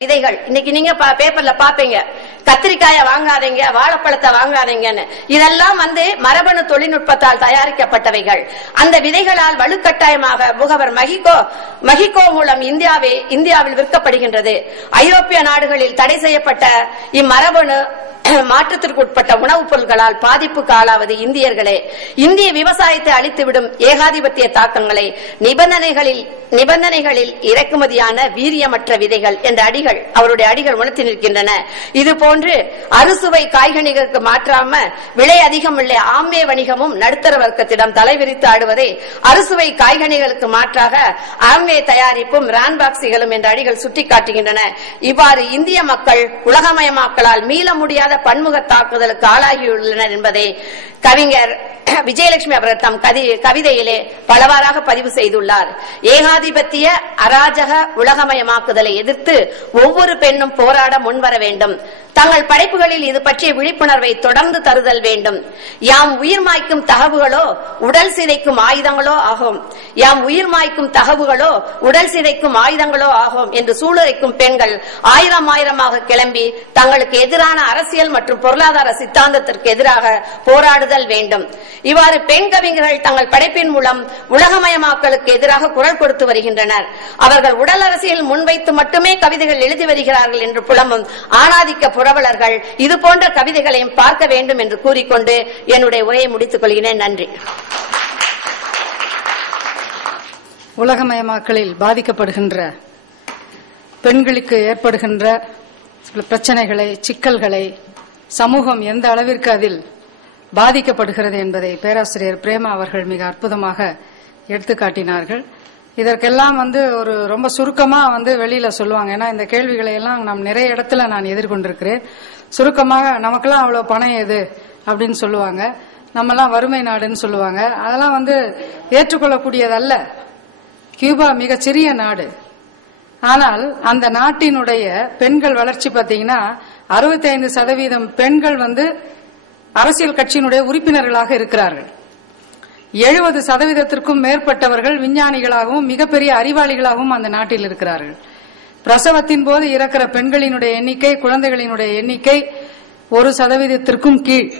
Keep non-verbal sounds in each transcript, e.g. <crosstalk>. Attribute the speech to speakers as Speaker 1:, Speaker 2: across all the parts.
Speaker 1: விதைகள். இன்னைக்கு நீங்க பேப்பர்ல பாப்பீங்க. கத்திரிக்காய வாங்காதீங்க வாழைப்பழத்தை வாங்காதீங்கன்னு. இதெல்லாம் வந்து மரபணு தொழில்நுட்பத்தால் தயாரிக்கப்பட்டவைகள். அந்த விதைகளால் வலுக்கட்டாயமாக முகவர் மகிகோ மகிகோ மூலம் இந்தியாவே இந்தியாவில் விற்கப்படுகின்றது. ஐரோப்பிய நாடுகளில் தடை செய்யப்பட்ட இம்மரபணு <clears throat> மாற்றத்திற்கு உட்பட்ட உணவுப் பொருட்களால் பாதிப்புக்கு ஆளாவது இந்தியர்களே. இந்திய விவசாயத்தை அழித்துவிடும் ஏகாதிபத்திய தாக்கங்களை நிபந்தனைகளில் நிபந்தனைகளில் இறக்குமதியான வீரியமற்ற விதைகள் என்ற அடிகள் அவருடைய அடிகள் உணர்த்தி நிற்கின்றன. இது போன்று அறுசுவை காய்கனிகளுக்கு மாற்றாம விலை அதிகம் உள்ள ஆம்மே வணிகமும் நடுத்தர வர்க்கத்திடம் தலைவிரித்து ஆடுவதை அறுசுவை காய்கனிகளுக்கு மாற்றாக ஆம்வே தயாரிப்பும் ரான்பாக்சிகளும் என்ற அடிகள் சுட்டிக்காட்டுகின்றன. இவ்வாறு இந்திய மக்கள் உலகமயமாக்கலால் மீள முடியாத பன்முக தாக்குதலுக்கு ஆளாகியுள்ளனர் என்பதை கவிஞர் <clears throat> விஜயலட்சுமி அவர்கள் தம் கவிதையிலே பலவாறாக பதிவு செய்துள்ளார். ஏகாதிபத்திய அராஜக உலகமயமாக்குதலை எதிர்த்து ஒவ்வொரு பெண்ணும் போராட முன்வர வேண்டும். தங்கள் படைப்புகளில் இது பற்றிய விழிப்புணர்வை தொடர்ந்து தருதல் வேண்டும். யாம் உயிர் மாய்க்கும் தகவுகளோ உடல் சிதைக்கும் ஆயுதங்களோ ஆகும். யாம் உயிர் மாய்க்கும் தகவுகளோ உடல் சிதைக்கும் ஆயுதங்களோ ஆகும் என்று சூளுரைக்கும் பெண்கள் ஆயிரம் ஆயிரமாக கிளம்பி தங்களுக்கு எதிரான அரசியல் மற்றும் பொருளாதார சித்தாந்தத்திற்கு எதிராக போராடுதல் வேண்டும். இவ்வாறு பெண் கவிஞர்கள் தங்கள் படைப்பின் மூலம் உலகமயமாக்கலுக்கு எதிராக குரல் கொடுத்து வருகின்றனர். அவர்கள் உடல் அரசியல் முன்வைத்து மட்டுமே கவிதைகள் எழுதி வருகிறார்கள் என்று புலம்பும் ஆணாதிக்க புரவலர்கள் இது போன்ற கவிதைகளையும் பார்க்க வேண்டும் என்று கூறிக்கொண்டு என்னுடைய உரையை முடித்துக் கொள்கிறேன். நன்றி.
Speaker 2: உலகமயமாக்கலில் பாதிக்கப்படுகின்ற பெண்களுக்கு ஏற்படுகின்ற சில பிரச்சனைகளை சிக்கல்களை சமூகம் எந்த அளவிற்கு அதில் பாதிக்கப்படுகிறது என்பதை பேராசிரியர் பிரேமா அவர்கள் மிக அற்புதமாக எடுத்துக்காட்டினார்கள். இதற்கெல்லாம் வந்து ஒரு ரொம்ப சுருக்கமா வந்து வெளியில சொல்லுவாங்க. ஏன்னா இந்த கேள்விகளை எல்லாம் நாம் நிறைய இடத்துல நான் எதிர்கொண்டிருக்கிறேன். சுருக்கமாக நமக்கெல்லாம் அவ்வளவு பணம் எது? அப்படின்னு சொல்லுவாங்க. நம்மெல்லாம் வறுமை நாடுன்னு சொல்லுவாங்க. அதெல்லாம் வந்து ஏற்றுக்கொள்ளக்கூடியதல்ல. கியூபா மிகச்சிறிய நாடு. ஆனால் அந்த நாட்டினுடைய பெண்கள் வளர்ச்சி பார்த்தீங்கன்னா 65% சதவீதம் பெண்கள் வந்து அரசியல் கட்சியினுடைய உறுப்பினர்களாக இருக்கிறார்கள். எழுபது சதவீதத்திற்கும் மேற்பட்டவர்கள் விஞ்ஞானிகளாகவும் மிகப்பெரிய அறிவாளிகளாகவும் அந்த நாட்டில் இருக்கிறார்கள். பிரசவத்தின் போது இறக்கிற பெண்களினுடைய எண்ணிக்கை குழந்தைகளினுடைய எண்ணிக்கை ஒரு சதவீதத்திற்கும் கீழ்.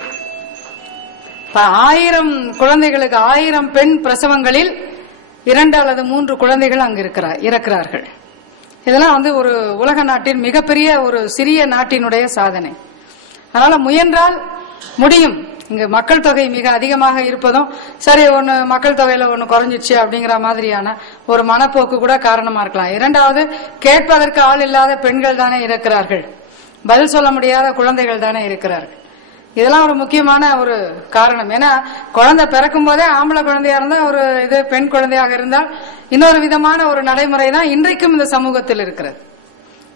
Speaker 2: ஆயிரம் குழந்தைகளுக்கு ஆயிரம் பெண் பிரசவங்களில் இரண்டு அல்லது மூன்று குழந்தைகள் அங்கு இருக்கிறார் இறக்கிறார்கள். இதெல்லாம் வந்து ஒரு உலக நாட்டின் மிகப்பெரிய ஒரு சிறிய நாட்டினுடைய சாதனை. அதனால முயன்றால் முடியும். இங்க மக்கள் தொகை மிக அதிகமாக இருப்பதும் சரி ஒன்னு மக்கள் தொகையில ஒன்னு குறைஞ்சிச்சு அப்படிங்கிற மாதிரியான ஒரு மனப்போக்கு கூட காரணமா இருக்கலாம். இரண்டாவது கேட்பதற்கு ஆள் இல்லாத பெண்கள் தானே இருக்கிறார்கள். பதில் சொல்ல முடியாத குழந்தைகள் தானே இருக்கிறார்கள். இதெல்லாம் ஒரு முக்கியமான ஒரு காரணம். ஏன்னா குழந்தை பிறக்கும் போதே ஆம்பளை குழந்தையா இருந்தா ஒரு இது பெண் குழந்தையாக இருந்தால் இன்னொரு விதமான ஒரு நடைமுறை தான் இன்றைக்கும் இந்த சமூகத்தில் இருக்கிறது.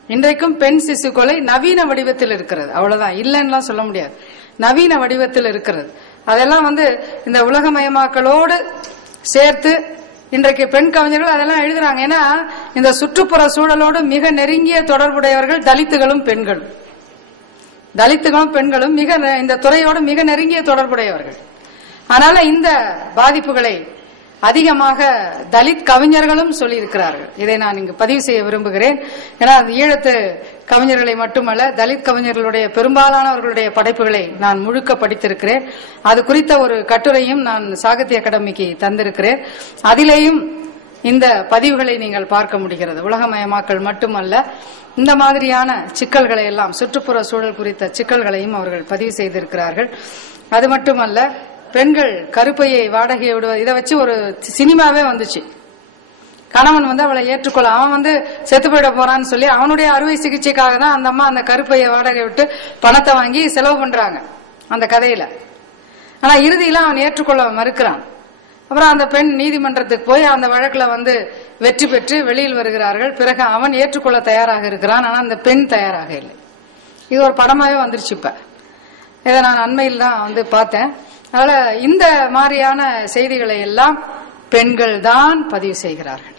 Speaker 2: இன்றைக்கும் பெண் சிசு கொலை நவீன வடிவத்தில் இருக்கிறது. அவ்வளவுதான். இல்லைன்னுலாம் சொல்ல முடியாது. நவீன வடிவத்தில் இருக்கிறது. அதெல்லாம் வந்து இந்த உலகமயமாக்கலோடு சேர்த்து இன்றைக்கு பெண் கவிஞர்கள் அதெல்லாம் எழுதுறாங்க. ஏன்னா இந்த சுற்றுப்புற சூழலோடு மிக நெருங்கிய தொடர்புடையவர்கள் தலித்துகளும் பெண்களும். தலித்துகளும் பெண்களும் மிக நெ- இந்த துறையோடு மிக நெருங்கிய தொடர்புடையவர்கள். அதனால இந்த பாதிப்புகளை அதிகமாக தலித் கவிஞர்களும் சொல்லியிருக்கிறார்கள். இதை நான் இங்கு பதிவு செய்ய விரும்புகிறேன். ஏன்னா அது ஈழத்து கவிஞர்களை மட்டுமல்ல தலித் கவிஞர்களுடைய பெரும்பாலானவர்களுடைய படைப்புகளை நான் முழுக்க படித்திருக்கிறேன். அது குறித்த ஒரு கட்டுரையும் நான் சாகித்ய அகாடமிக்கு தந்திருக்கிறேன். அதிலேயும் இந்த பதிவுகளை நீங்கள் பார்க்க முடிகிறது. உலகமயமாக்கல் மட்டுமல்ல இந்த மாதிரியான சிக்கல்களை எல்லாம் சுற்றுப்புற சூழல் குறித்த சிக்கல்களையும் அவர்கள் பதிவு செய்திருக்கிறார்கள். அது மட்டுமல்ல பெண்கள் கருப்பையை வாடகையை விடுவது இதை வச்சு ஒரு சினிமாவே வந்துச்சு. கணவன் வந்து அவளை ஏற்றுக்கொள்ள அவன் வந்து செத்து போயிட போறான்னு சொல்லி அவனுடைய அறுவை சிகிச்சைக்காக தான் அந்த அம்மா அந்த கருப்பையை வாடகை விட்டு பணத்தை வாங்கி செலவு பண்றாங்க அந்த கதையில. ஆனா இறுதியில அவன் ஏற்றுக்கொள்ள மறுக்கிறான். அப்புறம் அந்த பெண் நீதிமன்றத்துக்கு போய் அந்த வழக்குல வந்து வெற்றி பெற்று வெளியில் வருகிறார்கள். பிறகு அவன் ஏற்றுக்கொள்ள தயாராக இருக்கிறான். ஆனா அந்த பெண் தயாராக இல்லை. இது ஒரு படமாவே வந்துருச்சு இப்ப. இதை நான் அண்மையில் தான் வந்து பார்த்தேன். அதனால இந்த மாதிரியான செய்திகளை எல்லாம் பெண்கள் தான் பதிவு செய்கிறார்கள்.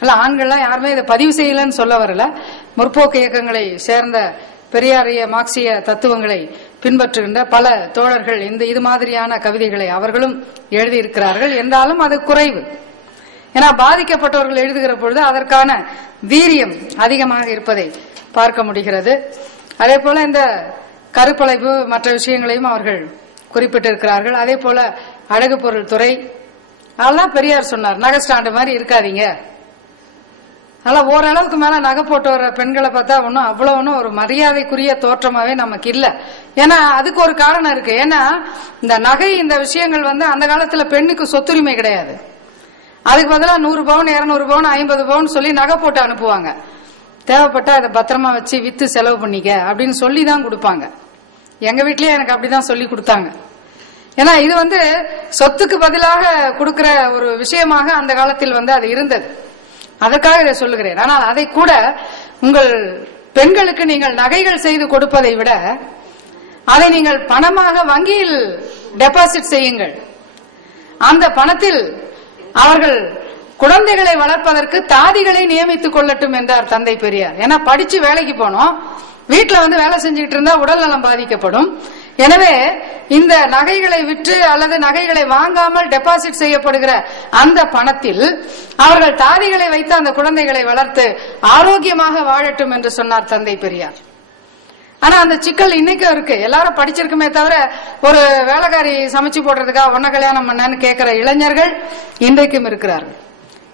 Speaker 2: இல்ல ஆண்கள்லாம் யாருமே இதை பதிவு செய்யலன்னு சொல்ல வரல. முற்போக்கு இயக்கங்களை சேர்ந்த பெரியாரிய மார்க்சிய தத்துவங்களை பின்பற்றுகின்ற பல தோழர்கள் இந்த இது மாதிரியான கவிதைகளை அவர்களும் எழுதியிருக்கிறார்கள். என்றாலும் அது குறைவு. ஏன்னா பாதிக்கப்பட்டவர்கள் எழுதுகிற பொழுது அதற்கான வீரியம் அதிகமாக இருப்பதை பார்க்க முடிகிறது. அதே போல இந்த கருப்பளைப்பு மற்ற விஷயங்களையும் அவர்கள் குறிப்பிட்டிருக்கிறார்கள். அதே போல அழகு பொருள் துறை. அதெல்லாம் பெரியார் சொன்னார் நகை ஸ்டாண்டு மாதிரி இருக்காதீங்க. அதெல்லாம் ஓரளவுக்கு மேல நகை போட்டு வர பெண்களை பார்த்தா ஒன்றும் அவ்வளோ ஒன்றும் ஒரு மரியாதைக்குரிய தோற்றமாவே நமக்கு இல்ல. ஏன்னா அதுக்கு ஒரு காரணம் இருக்கு. ஏன்னா இந்த நகை இந்த விஷயங்கள் வந்து அந்த காலத்துல பெண்ணுக்கு சொத்துரிமை கிடையாது. அதுக்கு பதிலாக நூறு பவுன் இருநூறு பவுன் ஐம்பது பவுன் சொல்லி நகை போட்டு அனுப்புவாங்க. தேவைப்பட்டா அதை பத்திரமா வச்சு வித்து செலவு பண்ணிக்க அப்படின்னு சொல்லி தான் கொடுப்பாங்க. எங்க வீட்லயே எனக்கு அப்படிதான் சொல்லி கொடுத்தாங்க. ஏன்னா இது வந்து சொத்துக்கு பதிலாக கொடுக்கிற ஒரு விஷயமாக அந்த காலத்தில் வந்து அது இருந்தது. அதற்காக இதை சொல்லுகிறேன். ஆனால் அதை கூட உங்கள் பெண்களுக்கு நீங்கள் நகைகள் செய்து கொடுப்பதை விட அதை நீங்கள் பணமாக வங்கியில் டெபாசிட் செய்யுங்கள். அந்த பணத்தில் அவர்கள் குழந்தைகளை வளர்ப்பதற்கு தாதிகளை நியமித்துக் கொள்ளட்டும் என்றார் தந்தை பெரியார். ஏன்னா படிச்சு வேலைக்கு போனோம். வீட்டுல வந்து வேலை செஞ்சுக்கிட்டு இருந்தா உடல் நலம் பாதிக்கப்படும். எனவே இந்த நகைகளை விற்று அல்லது நகைகளை வாங்காமல் டெபாசிட் செய்யப்படுகிற அந்த பணத்தில் அவர்கள் தாதிகளை வைத்து அந்த குழந்தைகளை வளர்த்து ஆரோக்கியமாக வாழட்டும் என்று சொன்னார் தந்தை பெரியார். ஆனா அந்த சிக்கல் இன்னைக்கும் இருக்கு. எல்லாரும் படிச்சிருக்குமே தவிர ஒரு வேலைக்காரி சமைச்சு போடுறதுக்காக ஒன்ன கல்யாணம் பண்ணன்னு கேட்கிற இளைஞர்கள் இன்றைக்கும் இருக்கிறார்கள்.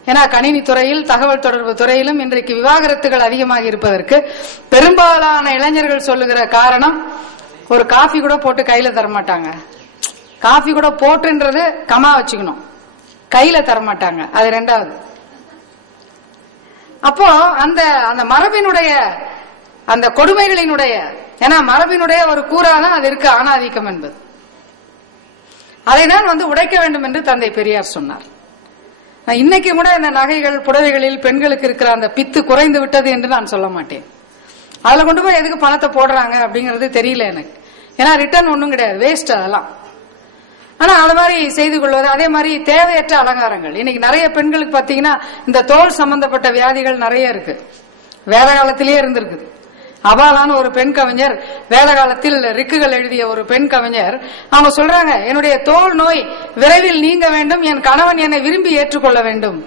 Speaker 2: ஏன்னா கணினி துறையில் தகவல் தொடர்பு துறையிலும் இன்றைக்கு விவாகரத்துகள் அதிகமாக இருப்பதற்கு பெரும்பாலான இளைஞர்கள் சொல்லுகிற காரணம் ஒரு காஃபி கூட போட்டு கையில தரமாட்டாங்க. காஃபி கூட போட்டுன்றது கமா வச்சுக்கணும். கையில தரமாட்டாங்க. அது ரெண்டாவது. அப்போ அந்த அந்த மரபினுடைய அந்த கொடுமைகளினுடைய ஏன்னா மரபினுடைய ஒரு கூறாதான் அது இருக்கு ஆணாதிக்கம் என்பது. அதை நான் வந்து உடைக்க வேண்டும் என்று தந்தை பெரியார் சொன்னார். இன்னைக்கு கூட இந்த நகைகள் புடவைகளில் பெண்களுக்கு இருக்கிற அந்த பித்து குறைந்து விட்டது என்று நான் சொல்ல மாட்டேன். அதுல கொண்டு போய் எதுக்கு பணத்தை போடுறாங்க அப்படிங்கறது தெரியல எனக்கு. ஏன்னா ரிட்டர்ன் ஒண்ணும் கிடையாது. வேஸ்ட் அதெல்லாம். ஆனா அது மாதிரி செய்து கொள்வது அதே மாதிரி தேவையற்ற அலங்காரங்கள். இன்னைக்கு நிறைய பெண்களுக்கு பாத்தீங்கன்னா இந்த தோல் சம்பந்தப்பட்ட வியாதிகள் நிறைய இருக்கு. வேத காலத்திலேயே இருந்திருக்குது. அபாலான ஒரு பெண் கவிஞர் வேத காலத்தில் ரிக்குகள் எழுதிய ஒரு பெண் கவிஞர். அவங்க சொல்றாங்க என்னுடைய தோல் நோய் விரைவில் நீங்க வேண்டும் என் கணவன் என்னை விரும்பி ஏற்றுக்கொள்ள வேண்டும்.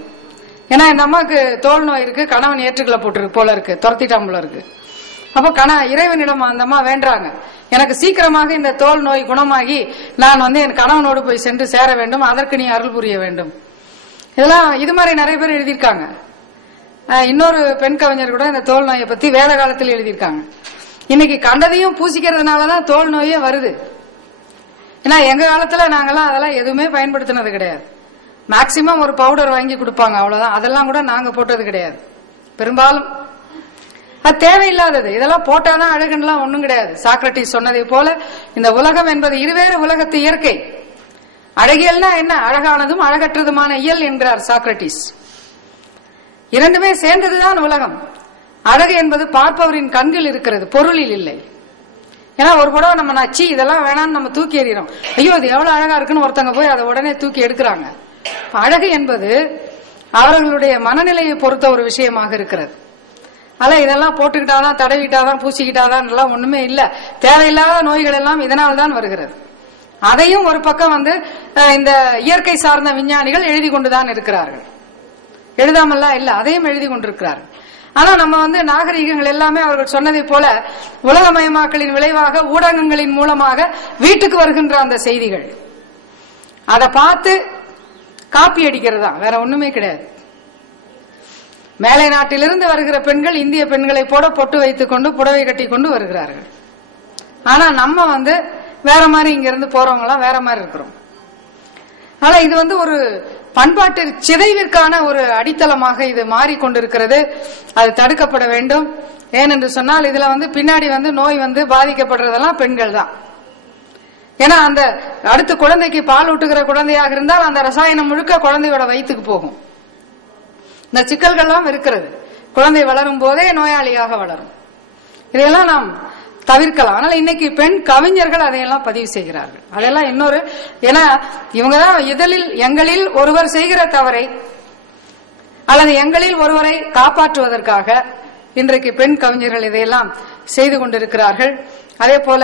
Speaker 2: ஏன்னா என் அம்மாவுக்கு தோல் நோய் இருக்கு கணவன் ஏற்றுக்கொள்ள போட்டிருக்கு போல இருக்கு துரத்திட்டான் போல இருக்கு. அப்போ கண இறைவனிடம் அந்த அம்மா வேண்டாங்க எனக்கு சீக்கிரமாக இந்த தோல் நோய் குணமாகி நான் வந்து என் கணவனோடு போய் சென்று சேர வேண்டும் அதற்கு நீ அருள் புரிய வேண்டும். இதெல்லாம் இது மாதிரி நிறைய பேர் எழுதியிருக்காங்க. இன்னொரு பெண் கவிஞர் கூட இந்த தோல் நோயை பத்தி வேத காலத்தில் எழுதியிருக்காங்க. இன்னைக்கு கண்டதையும் பூசிக்கிறதுனாலதான் தோல் நோயே வருது. ஏன்னா எங்க காலத்துல நாங்கெல்லாம் அதெல்லாம் எதுவுமே பயன்படுத்தினது கிடையாது. மேக்சிமம் ஒரு பவுடர் வாங்கி கொடுப்பாங்க அவ்வளவுதான். அதெல்லாம் கூட நாங்க போட்டது கிடையாது. பெரும்பாலும். அது தேவையில்லாதது. இதெல்லாம் போட்டாதான் அழகுன்னுலாம் ஒண்ணும் கிடையாது. சாக்ரட்டிஸ் சொன்னதை போல இந்த உலகம் என்பது இருவேறு உலகத்து இயற்கை. அழகியல்னா என்ன? அழகானதும் அழகற்றதுமான இயல் என்கிறார் சாக்ரட்டிஸ். இரண்டுமே சேர்ந்ததுதான் உலகம். அழகு என்பது பார்ப்பவரின் கண்கள் இருக்கிறது பொருளில் இல்லை. ஏன்னா ஒரு புடவை நம்ம நச்சு இதெல்லாம் வேணாம்னு நம்ம தூக்கி எறிகிறோம் ஐயோ அது எவ்வளவு அழகா இருக்குன்னு ஒருத்தங்க போய் அதை உடனே தூக்கி எடுக்கிறாங்க. அழகு என்பது அவர்களுடைய மனநிலையை பொறுத்த ஒரு விஷயமாக இருக்கிறது. அல்ல இதெல்லாம் போட்டுக்கிட்டாதான் தடவிட்டாதான் பூசிக்கிட்டாதான் எல்லாம் ஒண்ணுமே இல்ல. தேவையில்லாத நோய்கள் எல்லாம் இதனால் தான் வருகிறது. அதையும் ஒரு பக்கம் வந்து இந்த இயற்கை சார்ந்த விஞ்ஞானிகள் எழுதி கொண்டுதான் இருக்கிறார்கள். எழுதாமல்லாம் இல்ல அதையும் எழுதி கொண்டிருக்கிறார். ஆனா நம்ம வந்து நாகரீகங்கள் எல்லாமே அவர்கள் சொன்னதை போல உலகமயமாக்கலின் விளைவாக ஊடகங்களின் மூலமாக வீட்டுக்கு வருகின்ற அந்த செய்திகள். அதை பார்த்து காப்பி அடிக்கிறது தான் வேற ஒண்ணுமே கிடையாது. மேலை நாட்டிலிருந்து வருகிற பெண்கள் இந்திய பெண்களை போட பொட்டு வைத்துக் கொண்டு புடவை கட்டி கொண்டு வருகிறார்கள். ஆனா நம்ம வந்து வேற மாதிரி இங்க இருந்து போறவங்க எல்லாம் வேற மாதிரி இருக்கிறோம். ஆனா இது வந்து ஒரு பண்பாட்டு சிதைவிற்கான ஒரு அடித்தளமாக இது மாறிக்கொண்டிருக்கிறது. அது தடுக்கப்பட வேண்டும். ஏனென்று சொன்னால் இதுல வந்து பின்னாடி வந்து நோய் வந்து பாதிக்கப்படுறதெல்லாம் பெண்கள் தான். ஏன்னா அந்த அடுத்து குழந்தைக்கு பால் ஊட்டுகிற குழந்தையாக இருந்தால் அந்த ரசாயனம் முழுக்க குழந்தையோட வயிற்றுக்கு போகும். இந்த சிக்கல்கள்லாம் இருக்கிறது. குழந்தை வளரும் போதே நோயாளியாக வளரும். இதையெல்லாம் நாம் தவிர்க்கலாம். ஆனால் இன்னைக்கு பெண் கவிஞர்கள் அதையெல்லாம் பதிவு செய்கிறார்கள். அதெல்லாம் இன்னொரு ஏன்னா இவங்க தான் இதழில் எங்களில் ஒருவர் செய்கிற தவறை அல்லது எங்களில் ஒருவரை காப்பாற்றுவதற்காக இன்றைக்கு பெண் கவிஞர்கள் இதையெல்லாம் செய்து கொண்டிருக்கிறார்கள். அதே போல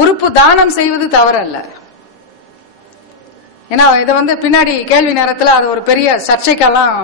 Speaker 2: உறுப்பு தானம் செய்வது தவறு அல்ல ஏன்னா இதை வந்து பின்னாடி கேள்வி நேரத்தில் அது ஒரு பெரிய சர்ச்சைக்கெல்லாம்